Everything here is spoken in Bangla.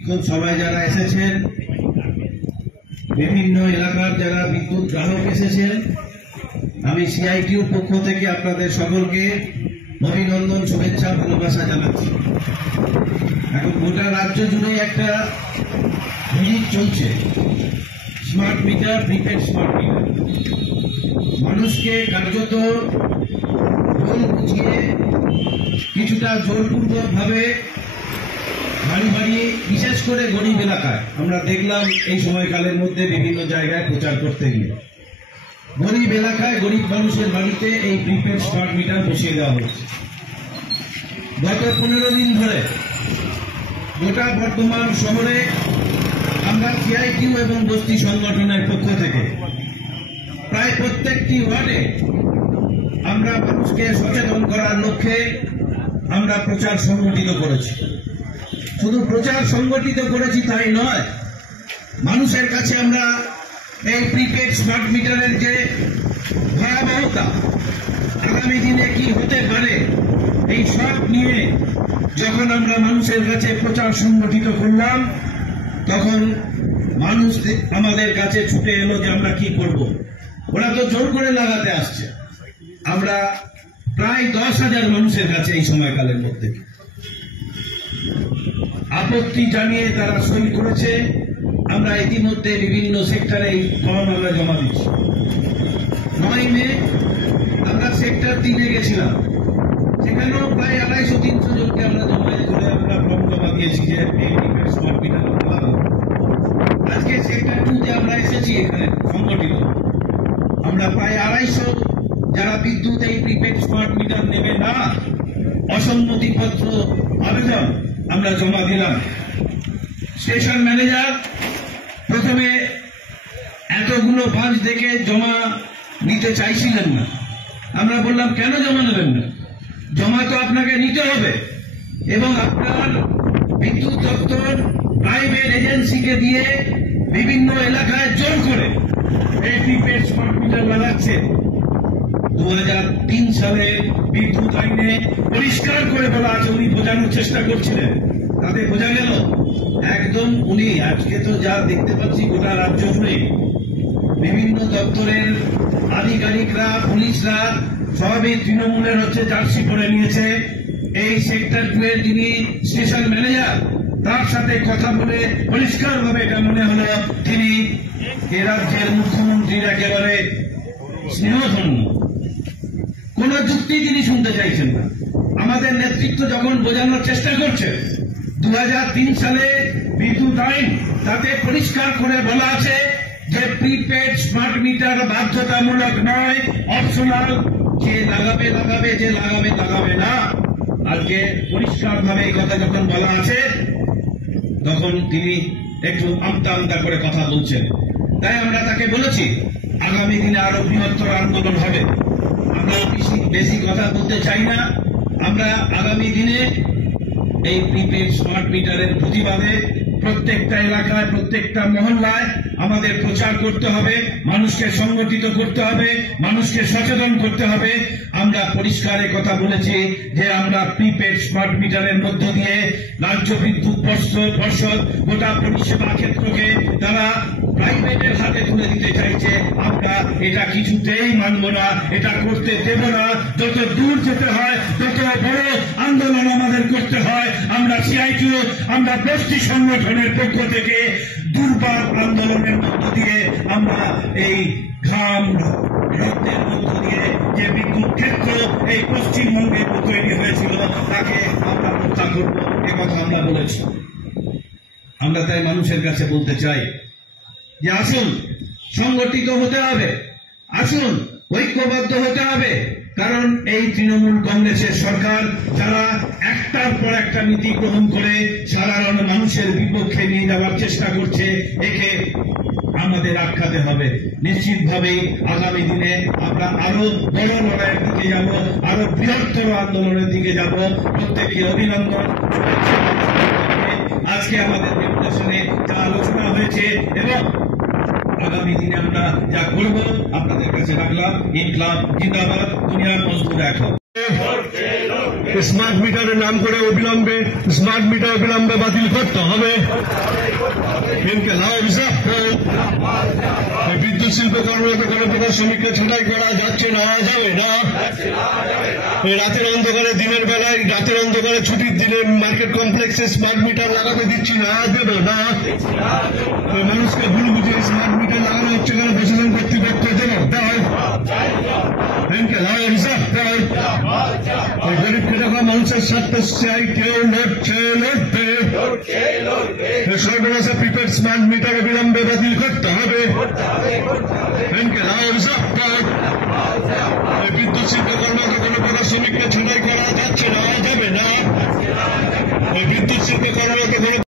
সবাই যারা এসেছেন, বিভিন্ন এলাকার যারা বিদ্যুৎ গ্রাহক এসেছেন, আমি সিআইটিউর পক্ষ থেকে আপনাদের সকলকে অভিনন্দন, শুভেচ্ছা, ভালোবাসা জানাচ্ছি। এখন গোটা রাজ্য জুড়ে একটা ভিড় চলছে, smart meter, prepaid smart meter. মানুষকে কার্যত ভুল বুঝিয়ে কিছুটা জোরপূর্বক ভাবে বাড়ি বাড়ি, বিশেষ করে গরিব এলাকায় আমরা দেখলাম এই সময়কালের মধ্যে বিভিন্ন জায়গায় প্রচার করতে গিয়ে গরিব এলাকায় গরিব মানুষের বাড়িতে এই প্রিপেড স্মার্ট মিটার বসিয়ে দেওয়া হয়েছে। গত 15 দিন ধরে গোটা বর্ধমান শহরে আমরা সিআইটিউ এবং বস্তি সংগঠনের পক্ষ থেকে প্রায় প্রত্যেকটি ওয়ার্ডে আমরা মানুষকে সচেতন করার লক্ষ্যে আমরা প্রচার সংগঠিত করেছি। শুধু প্রচার সংগঠিত করেছি তাই নয়, মানুষের কাছে আমরা এই প্রিপেড স্মার্ট মিটারের যে ভয়াবহতা, আগামী দিনে কি হতে পারে, এই সব নিয়ে যখন আমরা মানুষের কাছে প্রচার সংগঠিত করলাম, তখন মানুষ আমাদের কাছে ছুটে এলো যে আমরা কি করব। ওরা তো জোর করে লাগাতে আসছে। আমরা প্রায় 10,000 মানুষের কাছে এই সময়কালের মধ্যে আপত্তি জানিয়ে তারা সই করেছে। আমরা ইতিমধ্যে বিভিন্ন সেক্টরে এই ফর্ম আমরা জমা দিচ্ছি। 9 মে আমরা সেক্টর 3-এ গেছিলাম, সেখানেও প্রায় 250-300 জনকে আমরা আমরা ফর্ম জমা দিয়েছি যে স্মার্ট মিটার লাগাবো। আজকে সেক্টর 2-তে আমরা এসেছি, এখানে সংগঠিত আমরা প্রায় 250 যারা বিদ্যুৎ এই প্রিপেড স্মার্ট মিটার নেবে না, অসম্মতিপত্র আবেদন আমরা জমা দিলাম। স্টেশন ম্যানেজার প্রথমে এতগুলো বাঁশ দেখে জমা নিতে চাইছিলেন না। আমরা বললাম, কেন জমা নেবেন না? জমা তো আপনাকে নিতে হবে, এবং আপনার বিদ্যুৎ দপ্তর প্রাইভেট এজেন্সিকে দিয়ে বিভিন্ন এলাকায় জোর করে এই প্রিপেড স্মার্ট মিটার লাগাচ্ছে। 2003 সালে বিদ্যুৎ আইনে পরিষ্কার করে বলা আছে, উনি বোঝানোর চেষ্টা করছিলেন, তাতে বোঝা গেল একদম উনি। আজকে তো যা দেখতে পাচ্ছি গোটা রাজ্য জুড়ে বিভিন্ন দপ্তরের আধিকারিকরা, পুলিশরা সবই তৃণমূলের জার্সি পরে নিয়েছে। এই সেক্টর 2-এর যিনি স্টেশন ম্যানেজার, তার সাথে কথা বলে পরিষ্কার ভাবে এটা মনে হল তিনি এ রাজ্যের মুখ্যমন্ত্রীর একেবারে স্নেহধন্য। কোন যুক্তি তিনি শুনতে চাইছেন না। আমাদের নেতৃত্ব যখন বোঝানোর চেষ্টা করছে, 2003 সালে বিদ্যুৎ আইন, তাতে পরিষ্কার করে বলা আছে যে প্রিপেড স্মার্ট মিটার বাধ্যতামূলক নয়, অপশনাল। যে লাগাবে লাগাবে, যে লাগাবে লাগাবে না। আজকে পরিষ্কার ভাবে এই কথা যখন বলা আছে, তখন তিনি একটু আমতা আমতা করে কথা বলছেন। তাই আমরা তাকে বলেছি, আগামী দিনে আরো বৃহত্তর আন্দোলন হবে। আমরা বেশি কথা বলতে চাই না। আমরা আগামী দিনে এই প্রিপেড স্মার্ট মিটারের প্রতিবাদে প্রত্যেকটা এলাকায়, প্রত্যেকটা মহল্লায় আমাদের প্রচার করতে হবে, মানুষকে সংগঠিত করতে হবে, মানুষকে সচেতন করতে হবে। আমরা পরিষ্কার কথা বলেছি যে আমরা প্রিপেড স্মার্ট মিটারের মধ্য দিয়ে রাজ্য বিদ্যুৎ পর্ষদ গোটা পরিষেবা ক্ষেত্রকে তারা প্রাইভেটের হাতে তুলে দিতে চাইছে। আমরা এটা কিছুতেই মানব না, এটা করতে দেব না। যত দূর যেতে হয়, যত বড় আন্দোলন আমাদের করতে হয়, আমরা সিআইটিউ, আমরা বস্তি সংগঠনের পক্ষ থেকে দুর্বার আন্দোলনের মধ্য দিয়ে আমরা এই ঘাম রক্তের মধ্য দিয়ে যে বিদ্যুৎ ক্ষেত্র এই পশ্চিমবঙ্গে তৈরি হয়েছিল, তাকে আমরা রক্ষা করব, একথা আমরা বলেছি। আমরা তাই মানুষের কাছে বলতে চাই যে আসুন, সংগঠিত হতে হবে, আসুন ঐক্যবদ্ধ হতে হবে। কারণ এই তৃণমূল কংগ্রেসের সরকার, যারা একটার পর একটা নীতি গ্রহণ করে সাধারণ মানুষের বিপক্ষে নিয়ে যাওয়ার চেষ্টা করছে, একে আমাদের আটকাতে হবে। নিশ্চিতভাবেই আগামী দিনে আমরা আরো বড় লড়াইয়ের দিকে যাব, আরো বৃহত্তর আন্দোলনের দিকে যাব। প্রত্যেককে অভিনন্দন। আজকে আমাদের নির্বাচনে যা আলোচনা হয়েছে এবং আগামী দিনে আমরা যা করব, আপনাদের কাছে রাখলাম। ইনকলাব জিন্দাবাদ, দুনিয়ার মজবুত এখন। স্মার্ট মিটারের নাম করে অবিলম্বে স্মার্ট মিটার অবিলম্বে বাতিল করতে হবে। বিদ্যুৎ শিল্প কর্মরত কোনো প্রকার শ্রমিককে ছাঁটাই করা যাচ্ছে না, যাবে না। রাতের অন্ধকারে দিনের বেলায় রাতের অন্ধকারে ছুটির দিনে মার্কেট কমপ্লেক্সে স্মার্ট মিটার লাগাতে দিচ্ছি না, দেব না। মানুষকে ভুল বুঝিয়ে স্মার্ট মিটার লাগানো হচ্ছে কেন প্রশাসন কর্তৃপক্ষ দেব গরিব খেটে মানুষের স্বার্থ চাই, কেউ লড়ছে লড়বে। সর্বনাশা প্রিপেড স্মার্ট মিটার বিলম্বে বাতিল করতে হবে। বিদ্যুৎ শিল্প কর্মরত কোনো প্রকার শ্রমিককে ছাঁটাই করা যাচ্ছে না, যাবে না। বিদ্যুৎ শিল্প কর্মরত কোনো